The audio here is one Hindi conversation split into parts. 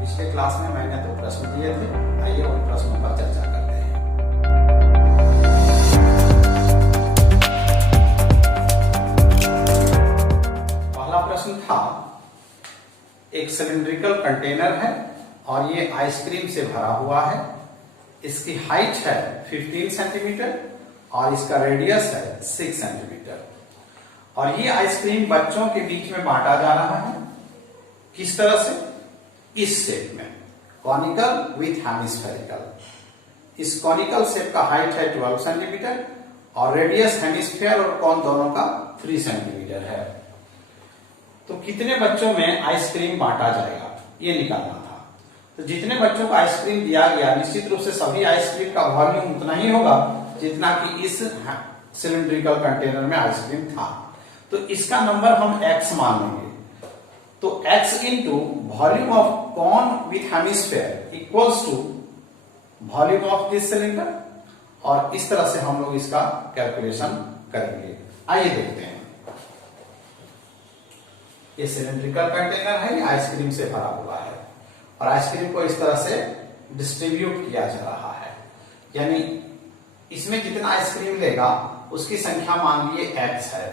पिछले क्लास में मैंने तो प्रश्न दिए थे, आइए उन प्रश्नों पर चर्चा करते हैं। पहला प्रश्न था, एक सिलिंड्रिकल कंटेनर है और ये आइसक्रीम से भरा हुआ है। इसकी हाइट है 15 सेंटीमीटर और इसका रेडियस है 6 सेंटीमीटर और ये आइसक्रीम बच्चों के बीच में बांटा जा रहा है। किस तरह से? इस शेप में, कॉनिकल विथ हेमिस्फेरिकल। इस कॉनिकल शेप का हाइट है 12 सेंटीमीटर और रेडियस हेमिस्फीयर और कॉन दोनों का 3 सेंटीमीटर है। तो कितने बच्चों में आइसक्रीम बांटा जाएगा, ये निकालना था। तो जितने बच्चों को आइसक्रीम दिया गया, निश्चित रूप से सभी आइसक्रीम का वॉल्यूम उतना ही होगा जितना कि इस सिलिंड्रिकल कंटेनर में आइसक्रीम था। तो इसका नंबर हम x मान लेंगे। तो x into volume of cone with hemisphere equals to volume of this cylinder, और इस तरह से हम लोग इसका कैलकुलेशन करेंगे। आइए देखते हैं। ये सिलिंड्रिकल कंटेनर है, ये आइसक्रीम से भरा हुआ है और आइसक्रीम को इस तरह से डिस्ट्रीब्यूट किया जा रहा है, यानी इसमें जितना आइसक्रीम लेगा उसकी संख्या मान लीजिए x है।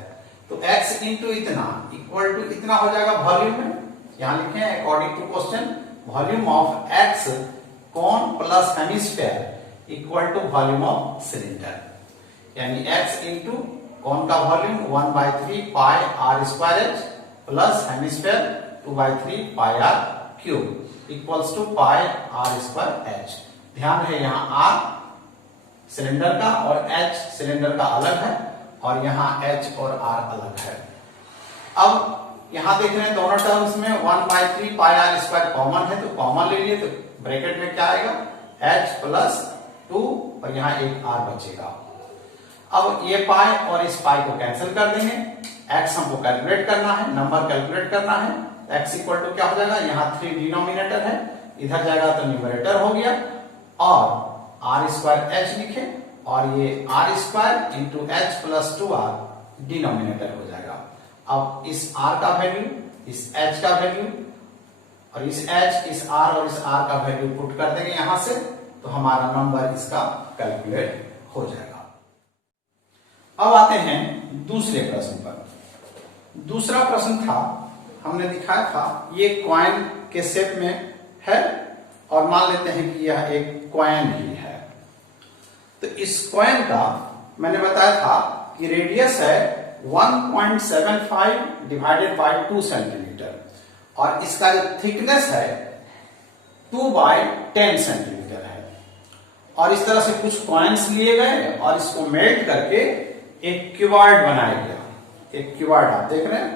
तो x इंटू इतना इक्वल टू इतना हो जाएगा वॉल्यूम में, यहां लिखे हैं according to question volume of x cone plus hemisphere equal to volume of cylinder, यानी x इंटू कॉन का volume 1/3 pi r square h plus hemisphere 2/3 pi r cube equals to pi r square h। ध्यान है यहाँ r सिलेंडर का और h सिलेंडर का अलग है और यहाँ h और r अलग है। अब यहाँ देख रहे हैं दोनों टर्म्स में 1/3 पाई r स्क्वायर कॉमन है, तो कॉमन ले लिए, तो ब्रैकेट में क्या आएगा h प्लस 2 और यहाँ एक r बचेगा। अब ये पाई और इस पाई को कैंसिल कर देंगे। x हमको कैलकुलेट करना है, नंबर कैलकुलेट करना है। x इक्वल टू क्या हो जाएगा, यहाँ 3 डिनोमिनेटर है, इधर जाएगा तो न्यूमरेटर हो गया और r स्क्वायर h लिखे और ये r square into h plus 2r denominator हो जाएगा। अब इस r का वैल्यू, इस h का वैल्यू और इस h, इस r और इस r का वैल्यू पुट कर देंगे यहां से, तो हमारा नंबर इसका कैलकुलेट हो जाएगा। अब आते हैं दूसरे प्रश्न पर। दूसरा प्रश्न था, हमने दिखाया था ये कॉइन के शेप में है और मान लेते हैं कि यह एक कॉइन ही है। तो इस कॉइन का मैंने बताया था कि रेडियस है 1.75 डिवाइडेड बाय 2 सेंटीमीटर और इसका जो थिकनेस है 2/10 सेंटीमीटर है। और इस तरह से कुछ कॉइन्स लिए गए और इसको मेल्ट करके एक क्यूबॉइड बनाया गया। एक क्यूबॉइड आप देख रहे हैं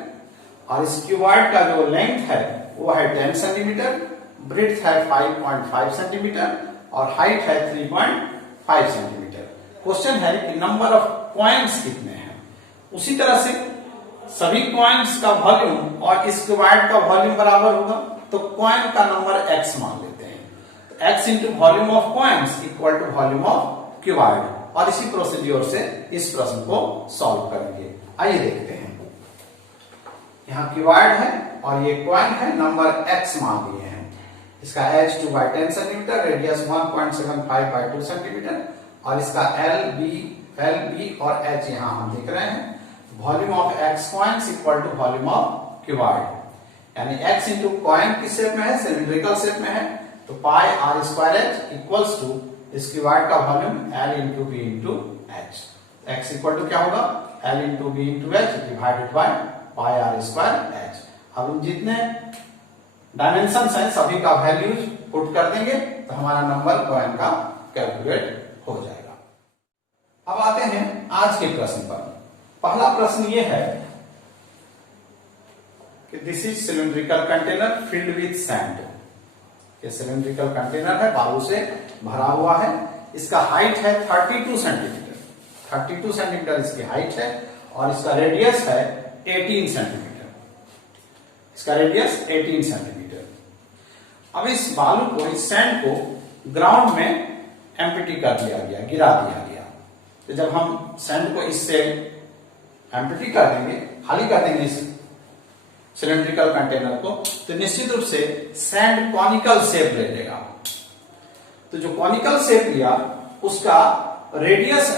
और इस क्यूबॉइड का जो लेंथ है वो है 10 सेंटीमीटर, ब्रेड्थ है 5.5 सेंटीमीटर और हाइट है 3.5 सेंटीमीटर। क्वेश्चन है कि नंबर ऑफ कॉइन्स कितने हैं। उसी तरह से सभी कॉइन्स का वॉल्यूम और इस क्यूबॉइड का वॉल्यूम बराबर होगा, तो कॉइन का नंबर x मान लेते हैं। तो x into volume of coins equal to volume of cuboid, और इसी प्रोसीड्योर से इस प्रश्न को सॉल्व करेंगे। आइए देखते हैं। यहाँ क्यूबॉइड है और ये कॉइन है, नंबर x मान लिए हैं। इसका h 2/10 सेंटीमीटर, रेडियस 1.75/2 सेंटीमीटर और इसका L B और h यहाँ हम देख रहे हैं। Volume of x coins equal to volume of cuboid, यानी x इंटू कॉइन किस शेप में है, सिलिंड्रिकल शेप में है, तो pi r square h equals to इस क्यूबॉइड का volume L into B into h। x equal to क्या होगा, L into B into h divided by pi r square h। अब जितने डायमेंशंस हैं सभी का वैल्यूज पुट कर देंगे तो हमारा नंबर कॉइन का कैलकुलेट हो जाएगा। अब आते हैं आज के प्रश्न पर। पहला प्रश्न ये है कि this is cylindrical container filled with sand. ये सिलिंड्रिकल कंटेनर है, बालू से भरा हुआ है। इसका हाइट है 32 सेंटीमीटर, 32 सेंटीमीटर इसकी हाइट है और इसका रेडियस है 18 सेंटीमीटर। इसका रेडियस 18 सेंटीमीटर। अब इस बालू को, इस सैंड को ग्राउंड में एम्प्टी कर दिया गया, गिरा दिया गया। तो जब हम सैंड को इससे एम्प्टी कर देंगे, खाली कर देंगे इस सिलेंड्रिकल कंटेनर को, तो निश्चित रूप से सैंड कॉनिकल शेप ले लेगा। तो जो कॉनिकल शेप लिया उसका रेडियस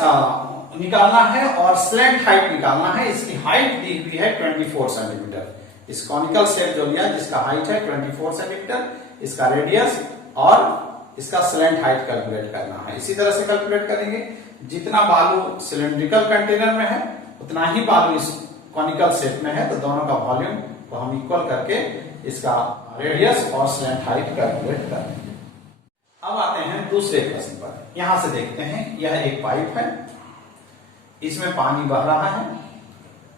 निकालना है और स्लैंट हाइट निकालना है। इसकी हाइट दी हुई है 24 सेंटीमीटर। इस कॉनिकल शेप जो लिया जिसका हाइट है 24 सेंटीमीटर, इसका रेडियस और इसका स्लैंट हाइट कैलकुलेट करना है। इसी तरह से कैलकुलेट करेंगे, जितना बालू सिलेंड्रिकल कंटेनर में है उतना ही बालू इस कॉनिकल शेप में है, तो दोनों का वॉल्यूम को हम इक्वल करके इसका रेडियस और स्लैंट हाइट कैलकुलेट करेंगे। अब आते हैं दूसरे प्रश्न पर। यहां से देखते हैं, यह एक पाइप है, इसमें पानी बह रहा है,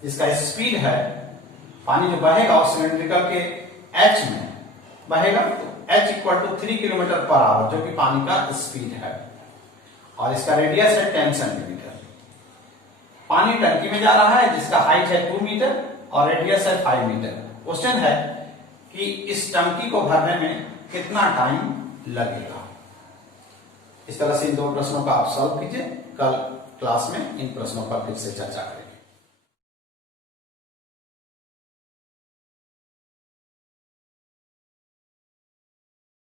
जिसका स्पीड है, पानी जो बहेगा उस सिलेंड्रिकल के एच में बहेगा, तो h equal to 3 kilometre per hour, जो कि पानी का स्पीड है, और इसका रेडियस है 10 सेंटीमीटर। पानी टंकी में जा रहा है जिसका हाइट है 2 मीटर और रेडियस है 5 मीटर। क्वेश्चन है कि इस टंकी को भरने में कितना टाइम लगेगा। इस तरह से इन दो प्रश्नों का आप सॉल्व कीजिए। कल क्लास में इन प्रश्नों पर फिर से चर्चा करेंगे।